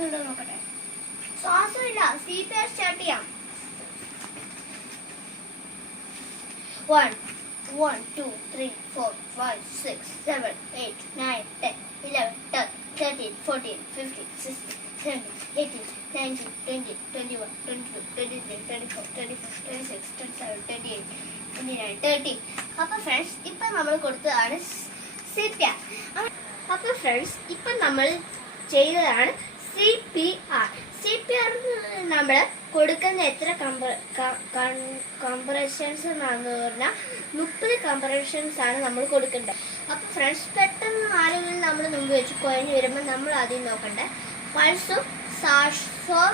ചെയ്യുന്നുണ്ടോ നോക്കട്ടെ. ശ്വാസമില്ല. CPR start ചെയ്യാം. 1 1 2 3 4 5 6 7 8 9 10 11 12 13 14 15 16 17 18 19 20 21 22 23 24 25 26 27 28 29 30. അപ്പോൾ ഫ്രണ്ട്സ് ഇപ്പം നമ്മൾ കൊടുത്തതാണ് CPR. അപ്പോൾ ഫ്രണ്ട്സ് ഇപ്പം നമ്മൾ ചെയ്തതാണ് CPR. നമ്മൾ കൊടുക്കുന്ന എത്ര കംപ്രഷൻസ് എന്നാന്ന് പറഞ്ഞാൽ 30 കംപ്രഷൻസ് ആണ് നമ്മൾ കൊടുക്കേണ്ടത്. അപ്പോൾ ഫ്രണ്ട്സ് പെട്ടെന്ന് ആരെങ്കിലും നമ്മൾ മുമ്പ് വെച്ച് കുഴഞ്ഞു വരുമ്പോൾ നമ്മൾ ആദ്യം നോക്കണ്ടേ പൾസും ശ്വാസവും